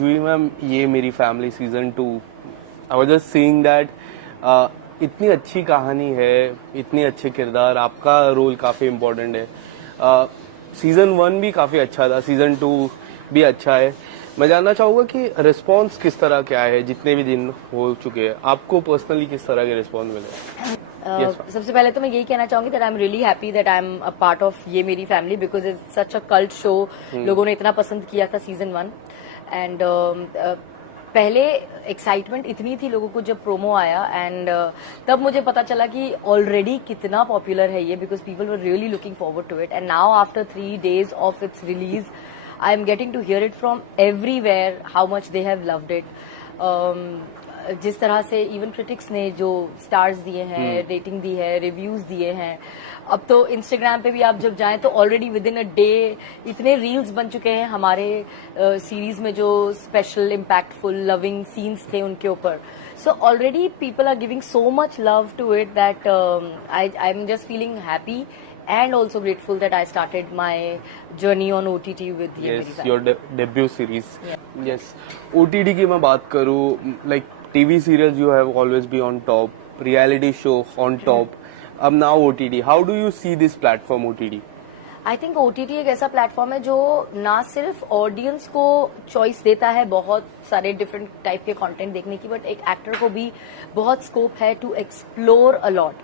जूही ma'am, ये मेरी family season 2, I was just seeing that इतनी अच्छी कहानी है, इतने अच्छे किरदार, आपका रोल काफी इम्पोर्टेंट है। सीजन 1 भी काफी अच्छा था, सीजन 2 भी अच्छा है। मैं जानना चाहूंगा कि रिस्पॉन्स किस तरह क्या है, जितने भी दिन हो चुके हैं आपको पर्सनली किस तरह के रिस्पॉन्स मिले? सबसे पहले तो मैं यही कहना चाहूंगी that I am really happy that I am a part of ये मेरी family, because it's such a cult show. लोगों ने इतना पसंद किया था सीजन 1 एंड पहले एक्साइटमेंट इतनी थी लोगों को जब प्रोमो आया एंड तब मुझे पता चला कि ऑलरेडी कितना पॉपुलर है ये, because people were really looking forward to it and now after 3 days of its release I am getting to hear it from everywhere how much they have loved it. जिस तरह से even critics ने जो stars दिए हैं, rating दी है, reviews दिए हैं, अब तो इंस्टाग्राम पे भी आप जब जाएं तो already with in a day इतने रील्स बन चुके हैं हमारे सीरीज में जो स्पेशल इम्पैक्टफुल लविंग सीन्स थे उनके ऊपर। So already people are giving so much love to it that I am just feeling happy and also grateful that I started my journey on OTT with Ye Meri Family. Your debut series. Yes. OTT की मैं बात करूँ, like TV serials you have always been on top, reality show on top. अब now OTT. How do you see this platform OTT? I think OTT एक ऐसा platform है जो ना सिर्फ ऑडियंस को चॉइस देता है बहुत सारे डिफरेंट टाइप के कंटेंट देखने की, बट एक एक्टर को भी बहुत स्कोप है to explore a lot.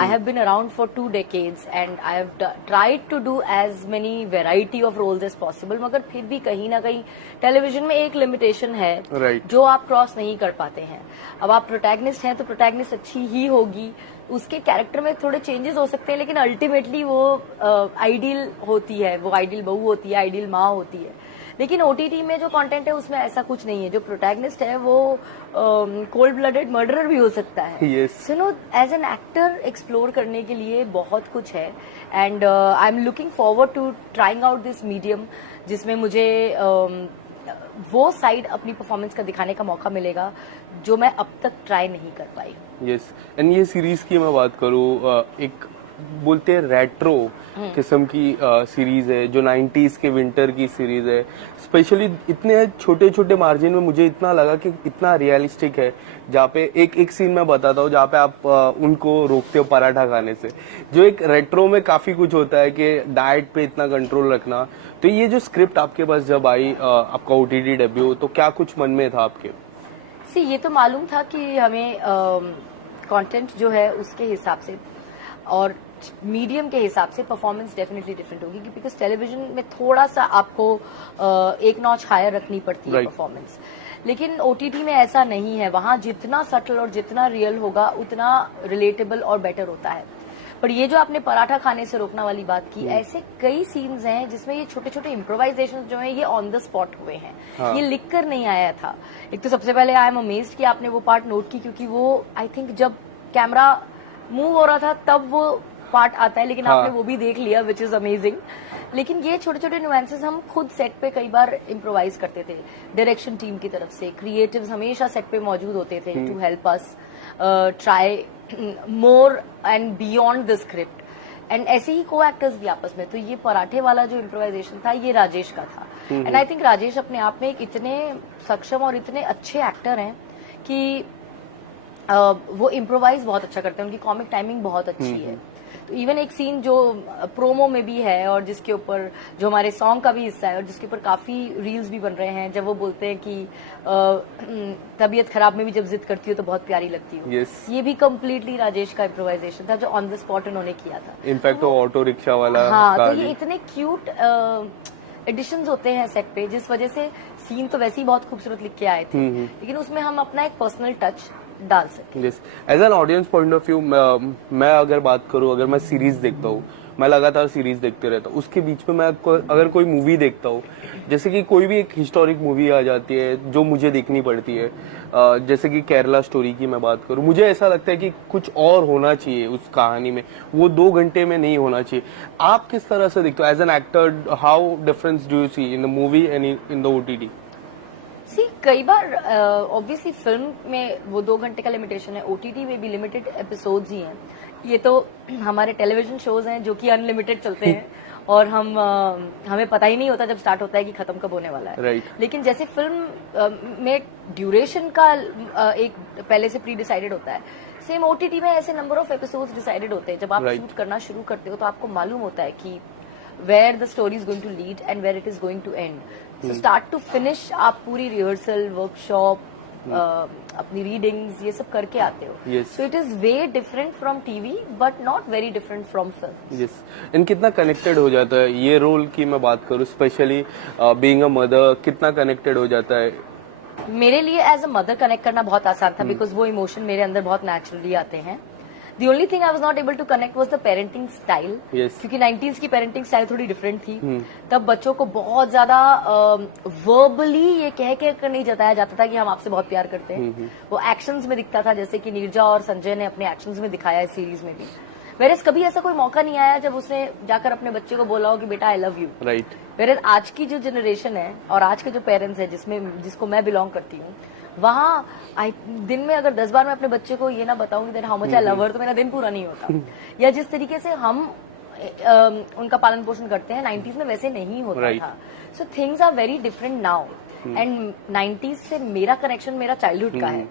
I have been around for 2 decades and I have tried to do as many variety of roles as possible, मगर फिर भी कहीं ना कहीं टेलीविजन में एक लिमिटेशन है जो आप क्रॉस नहीं कर पाते हैं। अब आप प्रोटैगनिस्ट हैं तो प्रोटैगनिस्ट अच्छी ही होगी, उसके कैरेक्टर में थोड़े चेंजेस हो सकते हैं, लेकिन अल्टीमेटली वो आइडियल होती है, वो आइडियल बहू होती है, आइडियल माँ होती है। लेकिन OTT में जो कंटेंट है उसमें ऐसा कुछ नहीं है। जो प्रोटैगनिस्ट है वो कोल्ड ब्लडेड मर्डरर भी हो सकता है। So no, as an actor explore करने के लिए बहुत कुछ है and I am looking forward to trying out this medium, जिसमें मुझे वो साइड अपनी परफॉर्मेंस का दिखाने का मौका मिलेगा जो मैं अब तक ट्राई नहीं कर पाई। यस, एंड ये सीरीज की मैं बात करूँ, एक बोलते हैं रेट्रो किस्म की सीरीज है, जो 90s के विंटर की सीरीज है। स्पेशली इतने छोटे छोटे मार्जिन में मुझे इतना लगा कि इतना रियलिस्टिक है, जहाँ पे एक सीन मैं बताता हूँ जहाँ पे आप उनको रोकते हो पराठा खाने से। जो एक रेट्रो में काफी कुछ होता है कि डाइट पे इतना कंट्रोल रखना। तो ये जो स्क्रिप्ट आपके पास जब आई, आपका OTT डेब्यू, तो क्या कुछ मन में था आपके? ये तो मालूम था कि हमें कंटेंट जो है उसके हिसाब से और मीडियम के हिसाब से परफॉर्मेंस डेफिनेटली डिफरेंट होगी, बिकॉज टेलीविजन में थोड़ा सा आपको एक नॉच हायर रखनी पड़ती है परफॉर्मेंस, लेकिन OTT में ऐसा नहीं है। वहां जितना सटल और जितना रियल होगा उतना रिलेटेबल और बेटर होता है। पर ये जो आपने पराठा खाने से रोकना वाली बात की, ऐसे कई सीन्स हैं जिसमें ये छोटे छोटे इम्प्रोवाइजेशन जो है ये ऑन द स्पॉट हुए हैं। हाँ। ये लिख कर नहीं आया था। एक तो सबसे पहले आई एम अमेज्ड कि आपने वो पार्ट नोट की, क्योंकि वो आई थिंक जब कैमरा मूव हो रहा था तब वो पार्ट आता है, लेकिन आपने वो भी देख लिया, विच इज अमेजिंग। लेकिन ये छोटे छोटे नुएंसेस हम खुद सेट पे कई बार इम्प्रोवाइज करते थे। डायरेक्शन टीम की तरफ से क्रिएटिव्स हमेशा सेट पे मौजूद होते थे to help us try more and beyond the script, and ऐसे ही को एक्टर्स भी आपस में। तो ये पराठे वाला जो इम्प्रोवाइजेशन था ये राजेश का था, एंड आई थिंक राजेश अपने आप में एक इतने सक्षम और इतने अच्छे एक्टर हैं कि वो इम्प्रोवाइज बहुत अच्छा करते हैं, उनकी कॉमिक टाइमिंग बहुत अच्छी है। तो इवन एक सीन जो प्रोमो में भी है और जिसके ऊपर जो हमारे सॉन्ग का भी हिस्सा है और जिसके ऊपर काफी रील्स भी बन रहे हैं, जब वो बोलते हैं कि तबीयत खराब में भी जब जिद करती हो तो बहुत प्यारी लगती हो। ये भी कम्प्लीटली राजेश का इम्प्रोवाइजेशन था जो ऑन द स्पॉट उन्होंने किया था। इनफैक्ट वो ऑटो रिक्शा वाला। हाँ, तो ये इतने क्यूट एडिशंस होते हैं सेट पे, जिस वजह से सीन तो वैसे ही बहुत खूबसूरत लिख के आए थे, लेकिन उसमें हम अपना एक पर्सनल टच डाल सके। As an audience point of view, मैं अगर बात करूं, अगर मैं सीरीज देखता हूँ, मैं लगातार सीरीज देखते रहता हूँ, उसके बीच में मैं अगर कोई मूवी देखता हूँ, जैसे कि कोई भी एक हिस्टोरिक मूवी आ जाती है जो मुझे देखनी पड़ती है, जैसे कि केरला स्टोरी की मैं बात करूं, मुझे ऐसा लगता है कि कुछ और होना चाहिए उस कहानी में, वो 2 घंटे में नहीं होना चाहिए। आप किस तरह से देखते हो as an actor? How difference do you see in the movie and in the OTT? कई बार ऑब्वियसली फिल्म में वो 2 घंटे का लिमिटेशन है, OTT में भी लिमिटेड एपिसोड्स ही हैं। ये तो हमारे टेलीविजन शोज हैं जो कि अनलिमिटेड चलते हैं और हमें पता ही नहीं होता जब स्टार्ट होता है कि खत्म कब होने वाला है। Right. लेकिन जैसे फिल्म में ड्यूरेशन का एक पहले से प्री डिसाइडेड होता है, सेम ओटीटी में ऐसे नंबर ऑफ एपिसोड्स डिसाइडेड होते हैं। जब आप Right. शूट करना शुरू करते हो तो आपको मालूम होता है कि where the story is going to lead and where it is going to end. So start to finish आप पूरी रिहर्सल, वर्कशॉप, अपनी रीडिंग्स ये सब करके आते हो। Yes. So it is way different from TV but not very different from film. Yes, इन कितना कनेक्टेड हो जाता है ये रोल की मैं बात करूँ, स्पेशली बीइंग अ मदर, कितना कनेक्टेड हो जाता है? मेरे लिए एज अ मदर कनेक्ट करना बहुत आसान था बिकॉज वो इमोशन मेरे अंदर बहुत नेचुरली आते हैं। The only thing I was not able to connect was the parenting style, Yes. क्योंकि 90s की पेरेंटिंग स्टाइल थोड़ी डिफरेंट थी। तब बच्चों को बहुत ज्यादा वर्बली ये कह के कर नहीं जताया जाता था कि हम आपसे बहुत प्यार करते हैं। वो एक्शंस में दिखता था, जैसे कि नीरजा और संजय ने अपने एक्शंस में दिखाया है सीरीज में भी। वेरस कभी ऐसा कोई मौका नहीं आया जब उसने जाकर अपने बच्चे को बोला हो कि बेटा I love you. Right. Versus आज की जो जनरेशन है और आज के जो पेरेंट्स है जिसको मैं बिलोंग करती हूँ, वहाँ दिन में अगर 10 बार मैं अपने बच्चे को ये ना बताऊंगी that how much I love हर, तो मेरा दिन पूरा नहीं होता। या जिस तरीके से हम उनका पालन पोषण करते हैं 90s में वैसे नहीं होता Right. था। So things are very different now and 90s से मेरा कनेक्शन मेरा चाइल्डहुड का है।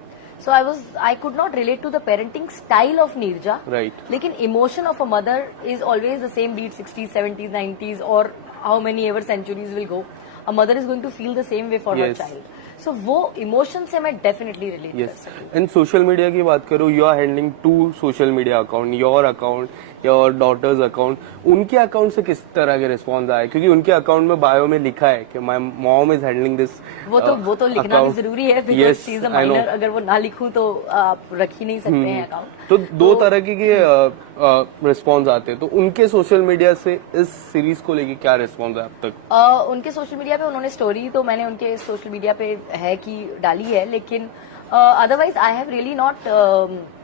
So I could not relate to the parenting style of Neerja, Right. लेकिन emotion of a mother is always the same, be it 60s 70s 90s और how many ever centuries will go, a mother is going to feel the same way for her Yes. Child. So वो emotion से मैं definitely relate कर yes, सकती हूँ। And social media की बात करूँ, you are handling 2 social media account, your account, your daughter's account. उनके अकाउंट से किस तरह के रिस्पॉन्स आए? क्योंकि उनके अकाउंट में बायो में लिखा है कि my mom is handling this. वो तो लिखना भी जरूरी है because she is a minor. अगर वो ना लिखूं तो आप रख ही नहीं सकते हैं अकाउंट। तो 2 तरह के रिस्पॉन्स आते हैं, तो उनके सोशल मीडिया से इस सीरीज को लेके क्या रिस्पॉन्स है अब तक? उनके सोशल मीडिया पे उन्होंने स्टोरी तो मैंने उनके सोशल मीडिया पे है कि डाली है, लेकिन otherwise I have really not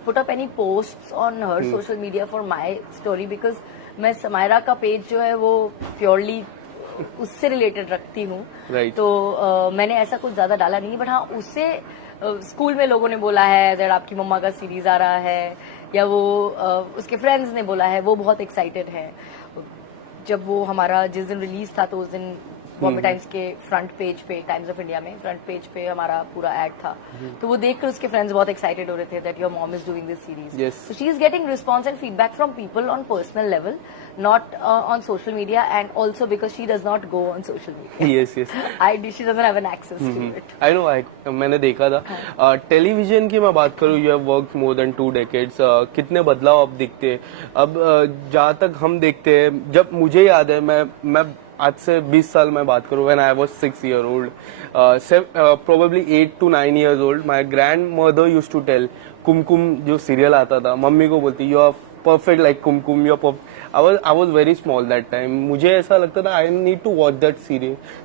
put up any post on her social media for my story because मैं समायरा का पेज जो है वो प्योरली उससे रिलेटेड रखती हूँ। Right. तो मैंने ऐसा कुछ ज्यादा डाला नहीं, बट हाँ उससे स्कूल में लोगों ने बोला है दैट आपकी मम्मा का सीरीज आ रहा है, या वो उसके फ्रेंड्स ने बोला है, वो बहुत एक्साइटेड है। जब वो हमारा जिस दिन रिलीज था तो उस दिन बॉम्बे टाइम्स के फ्रंट पेज पे, टाइम्स ऑफ इंडिया में फ्रंट पेज पे हमारा पूरा एड था, तो वो देखकर उसके फ्रेंड्स बहुत एक्साइटेड हो रहे थे that your mom is doing this series. Yes. So she is getting response and feedback from people on personal level, not on social media, and also because she does not go on social media. Yes yes, She doesn't have an access to it. I know, मैंने देखा था। Television की मैं बात करूँ, you have worked more than 2 decades, कितने बदलाव अब दिखते हैं? अब जहाँ तक हम देखते हैं, जब मुझे याद है, मैं आज से 20 साल में बात करूँ, when I was 6 year old, probably 8 to 9 years old, my grandmother used to tell, Kumkum जो सीरियल आता था, मम्मी को बोलती you are perfect like Kumkum, you are perfect. I was very small that time, मुझे ऐसा लगता था I need to watch that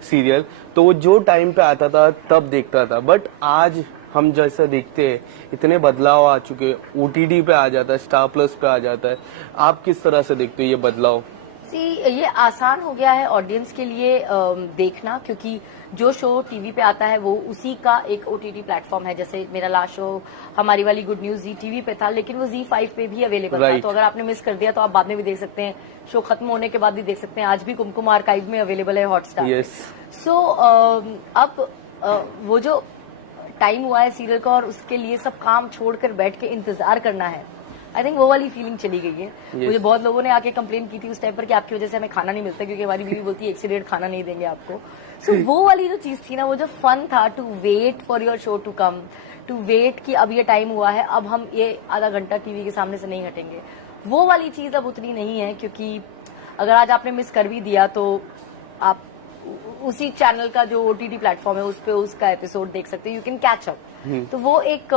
serial. तो वो जो टाइम पे आता था तब देखता था, बट आज हम जैसा देखते हैं इतने बदलाव आ चुके, OTT पे आ जाता है, स्टार प्लस पे आ जाता है। आप किस तरह से देखते हो ये बदलाव? ये आसान हो गया है ऑडियंस के लिए देखना, क्योंकि जो शो टीवी पे आता है वो उसी का एक OTT प्लेटफॉर्म है। जैसे मेरा लास्ट शो हमारी वाली गुड न्यूज ZTV पे था, लेकिन वो ZEE5 पे भी अवेलेबल था, तो अगर आपने मिस कर दिया तो आप बाद में भी देख सकते हैं, शो खत्म होने के बाद भी देख सकते हैं। आज भी कुमकुम आर्काइव में अवेलेबल है हॉटस्टार। Yes. सो अब वो जो टाइम हुआ है सीरियल का और उसके लिए सब काम छोड़कर बैठ के इंतजार करना है, आई थिंक वो वाली फीलिंग चली गई है। मुझे बहुत लोगों ने आके कंप्लेन की थी उस टाइम पर कि आपकी वजह से हमें खाना नहीं मिलता, क्योंकि हमारी बीवी बोलती है 1 से 1.5 खाना नहीं देंगे आपको। सो वो वाली जो चीज थी ना, वो जो फन था to wait for your show to come, to wait कि अब ये टाइम हुआ है, अब हम ये आधा घंटा टीवी के सामने से नहीं हटेंगे, वो वाली चीज अब उतनी नहीं है। क्योंकि अगर आज आपने मिस कर भी दिया तो आप उसी चैनल का जो OTT प्लेटफॉर्म है उस पे उसका एपिसोड देख सकते हैं, यू कैन कैच अप। तो वो एक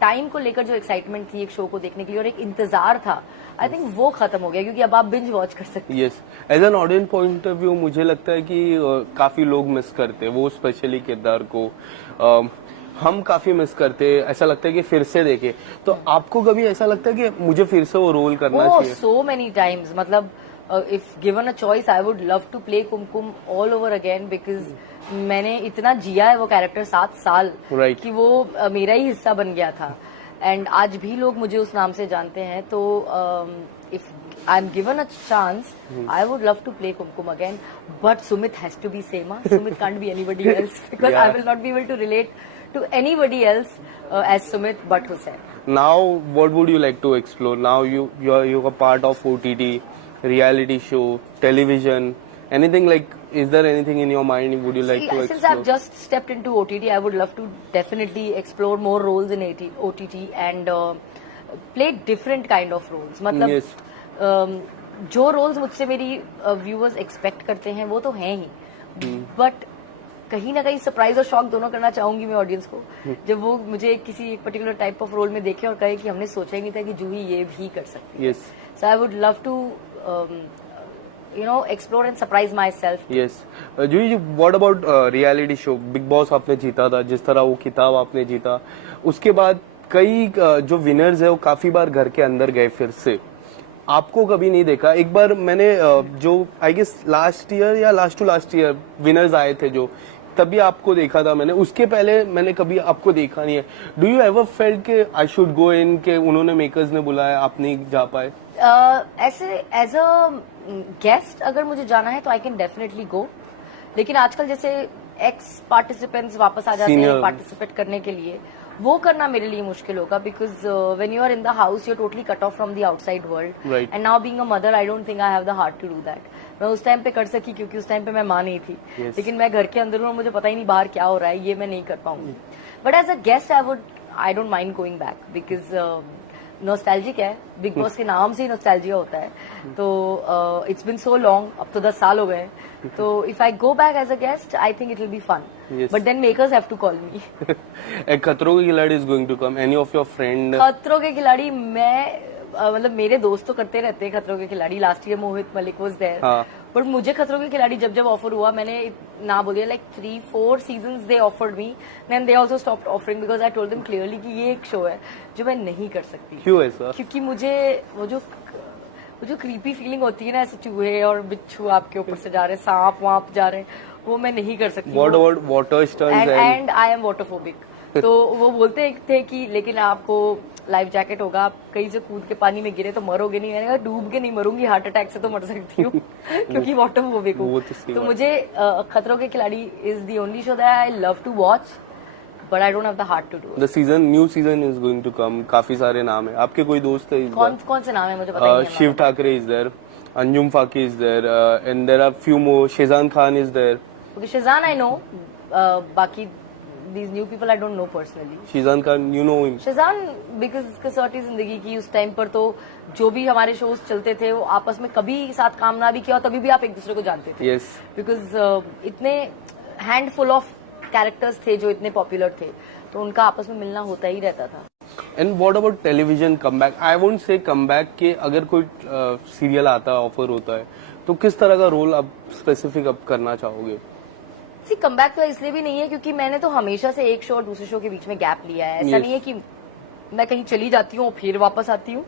टाइम को लेकर जो एक्साइटमेंट थी एक शो को देखने के लिए और एक इंतजार था, आई थिंक वो खत्म हो गया, क्योंकि अब आप बिंज वॉच कर सकते हैं। Yes, as an audience point of view मुझे लगता है कि काफी लोग मिस करते हैं वो स्पेशली किरदार को, हम काफी मिस करते हैं। ऐसा लगता है कि फिर से देखे, तो आपको कभी ऐसा लगता है कि मुझे फिर से वो रोल करना चाहिए? सो मेनी टाइम्स, मतलब if given a choice I would love to play Kumkum all over again, because मैंने इतना जिया है वो कैरेक्टर 7 साल Right. कि वो मेरा ही हिस्सा बन गया था, एंड आज भी लोग मुझे उस नाम से जानते हैं। तो if I'm given a chance, I would love to play Kumkum again. But Sumit has to be same. Sumit can't be anybody else because I will not be able to relate to anybody else as Sumit but Hussain. Now, what would you like to explore? Now you're a part of OTT, reality show, television, anything like. Is there anything in your mind? Would you like to explore? Since I've just stepped into OTT, I would love to definitely explore more roles in OTT and play different kind of roles. मतलब Yes. जो roles मुझसे मेरी viewers expect करते हैं वो तो हैं ही, but कहीं ना कहीं सरप्राइज और शॉक दोनों करना चाहूंगी मैं ऑडियंस को, जब वो मुझे किसी एक पर्टिकुलर टाइप ऑफ रोल में देखे और कहे कि हमने सोचा ही नहीं था कि जूही ये भी कर सकती है. Yes. So I would love to explore and surprise myself. Yes Juhi, what about reality show? Bigg Boss आपने जीता था, जिस तरह वो खिताब आपने जीता, उसके बाद कई जो विनर्स है वो काफी बार घर के अंदर गए. फिर से आपको कभी नहीं देखा. एक बार मैंने जो आई गेस लास्ट ईयर या last to last year winners आए थे जो, तभी आपको देखा था मैंने. उसके पहले मैंने कभी आपको देखा नहीं है. डू यू एवर फेल्ट के आई शुड गो इन, के उन्होंने मेकर्स ने बुलाया, आप नहीं जा पाए? ऐसे एज अ गेस्ट अगर मुझे जाना है तो आई कैन डेफिनेटली गो, लेकिन आजकल जैसे एक्स पार्टिसिपेंट्स वापस आ जाते हैं पार्टिसिपेट करने के लिए, वो करना मेरे लिए मुश्किल होगा, because when you are in the house you are totally cut off from the outside world, and now being a mother I don't think I have the heart to do that. मैं उस time पे कर सकी क्योंकि उस time पे मैं मां नहीं थी, लेकिन मैं घर के अंदर हूँ और मुझे पता ही नहीं बाहर क्या हो रहा है, ये मैं नहीं कर पाऊंगी. But as a guest I don't mind going back, because nostalgic है, बिग बॉस के नाम से ही नॉस्टैल्जिया होता है. तो इट्स बिन सो लॉन्ग, अब तो 10 साल हो गए. तो if I go back as a guest I think it will be fun, but then makers have to call me. Khatron Ke Khiladi is going to come. Any of your friend? Khatron Ke खिलाड़ी मैं मतलब मेरे दोस्त तो करते रहते हैं Khatron Ke Khiladi. Last year Mohit Malik was there, but मुझे खतरों के खिलाड़ी जब ऑफर हुआ मैंने ना बोलिए, like 3-4 seasons they offered me, then they also stopped offering because I told them clearly कि ये एक शो है जो मैं नहीं कर सकती. क्यों ऐसा? क्योंकि मुझे वो जो क्रीपी फीलिंग होती है ना, ऐसे चूहे और बिच्छू आपके ऊपर से जा रहे हैं, सांप वाप जा रहे हैं, वो मैं नहीं कर सकती. What about water stunts and I am waterphobic. तो वो बोलते थे कि लेकिन आपको लाइफ जैकेट होगा, आप कहीं से कूद के पानी में गिरे तो मरोगे नहीं. मैंने कहा डूब के नहीं मरूंगी, हार्ट अटैक से तो मर सकती हूँ क्योंकि वाटरफोबिक हूँ. तो मुझे Khatron Ke Khiladi is the only show that I love to watch, but I don't have the heart to do. The new season is going to come. काफी सारे नाम है. आपके कोई दोस्त है? कौन से नाम है मुझे पता नहीं. Shiv Thackeray is there, Anjum Fakih is there, and there are few more. Shezan Khan is there. Okay, Shezan I know, बाकी these new people I don't know personally. Shezan Khan, you know him? Shezan because Kasautii Zindagii की उस टाइम पर तो जो भी हमारे शोज चलते थे वो आपस में कभी साथ काम ना भी किया तभी भी आप एक दूसरे को जानते थे. Yes. बिकॉज इतने हैंडफुल ऑफ कैरेक्टर्स थे जो इतने पॉपुलर थे, तो उनका आपस में मिलना होता ही रहता था. And what about television comeback? I won't say comeback के अगर कोई सीरियल आता है, ऑफर होता है, तो किस तरह का रोल आप स्पेसिफिक अब करना चाहोगे? सी कमबैक तो इसलिए भी नहीं है क्योंकि मैंने तो हमेशा से एक शो और दूसरे शो के बीच में गैप लिया है. ऐसा नहीं है कि मैं कहीं चली जाती हूँ फिर वापस आती हूँ,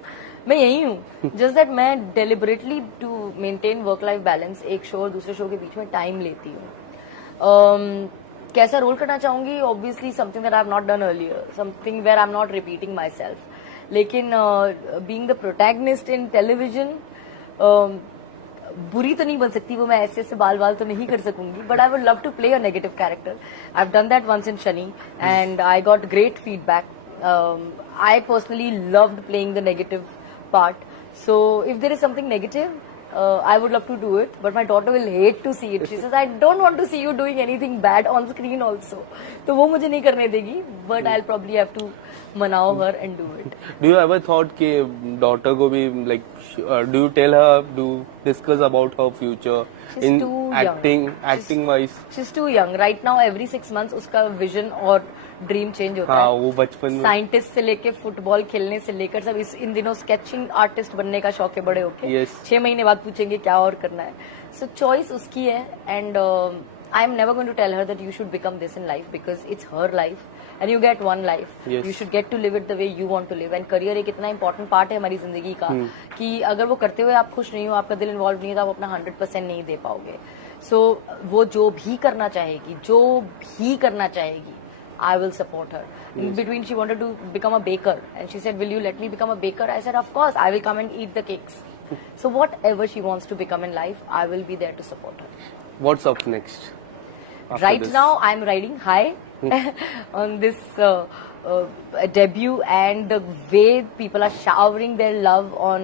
मैं यही हूँ. जस्ट दैट मैं deliberately to maintain work life balance एक शो और दूसरे शो के बीच में टाइम लेती हूँ. कैसा रोल करना चाहूंगी? Obviously something that I have not done earlier, something where I am not repeating myself. लेकिन being the protagonist in television बुरी तो नहीं बन सकती, वो मैं ऐसे बाल तो नहीं कर सकूंगी, but I would love to play a negative character. I have done that once in Shani and I got great feedback. I personally loved playing the negative part. So if there is something negative, I would love to do it, but my daughter will hate to see it. She says, I don't want to see you doing anything bad on screen also. तो वो मुझे नहीं करने देगी, but I'll probably have to मनाओ her and do it. Do you ever thought कि daughter को भी like, do you tell her, do discuss about her future She's in too acting wise? She's too young. Right now, every 6 months उसका vision और dream change होता हाँ, है. वो बचपन में साइंटिस्ट से लेके फुटबॉल खेलने से लेकर सब इन दिनों स्केचिंग आर्टिस्ट बनने का शौक है बड़े होके. Yes. 6 महीने बाद पूछेंगे क्या और करना है. सो चॉइस उसकी है and I am never going to tell her that you should become this in life because it's her life and you get one life. Yes. You should get to live it the way you want to live. And career एक इतना important part है हमारी जिंदगी का कि अगर वो करते हुए आप खुश नहीं हो, आपका दिल इन्वॉल्व नहीं है, तो आप अपना 100% नहीं दे पाओगे. सो वो जो भी करना चाहेगी I will support her. In between, she wanted to become a baker, and she said, "Will you let me become a baker?" I said, "Of course, I will come and eat the cakes." So whatever she wants to become in life, I will be there to support her. What's up next? After Right this? now, I'm riding high on this debut, and the way people are showering their love on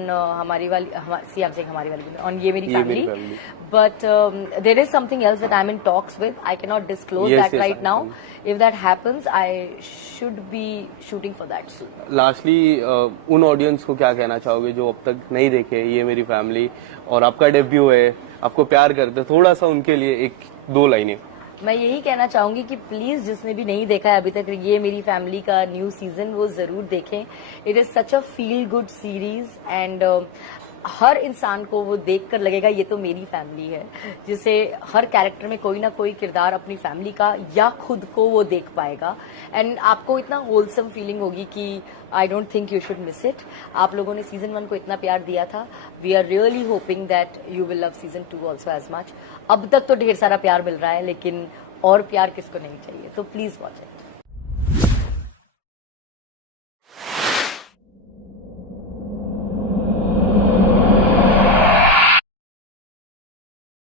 see, I'm saying Hamari Wali, on Ye Meri Ye Meri Family. Family. But there is something else that I'm in talks with. I cannot disclose Yes, that yes, right I now. know. If that happens, I should be shooting for that soon. Lastly उन audience को क्या कहना चाहोगे जो अब तक नहीं देखे ये मेरी फैमिली और आपका डेब्यू है, आपको प्यार करते, थोड़ा सा उनके लिए एक दो लाइनें. मैं यही कहना चाहूंगी कि प्लीज जिसने भी नहीं देखा है अभी तक ये मेरी फैमिली का न्यू सीजन, वो जरूर देखें. It is such a feel good series, and हर इंसान को वो देखकर लगेगा ये तो मेरी फैमिली है, जिसे हर कैरेक्टर में कोई ना कोई किरदार अपनी फैमिली का या खुद को वो देख पाएगा. एंड आपको इतना होलसम फीलिंग होगी कि आई don't think you should miss it. आप लोगों ने सीजन 1 को इतना प्यार दिया था. We are really hoping that you will love season 2 also as much. अब तक तो ढेर सारा प्यार मिल रहा है, लेकिन और प्यार किसको नहीं चाहिए, तो प्लीज वॉच इट.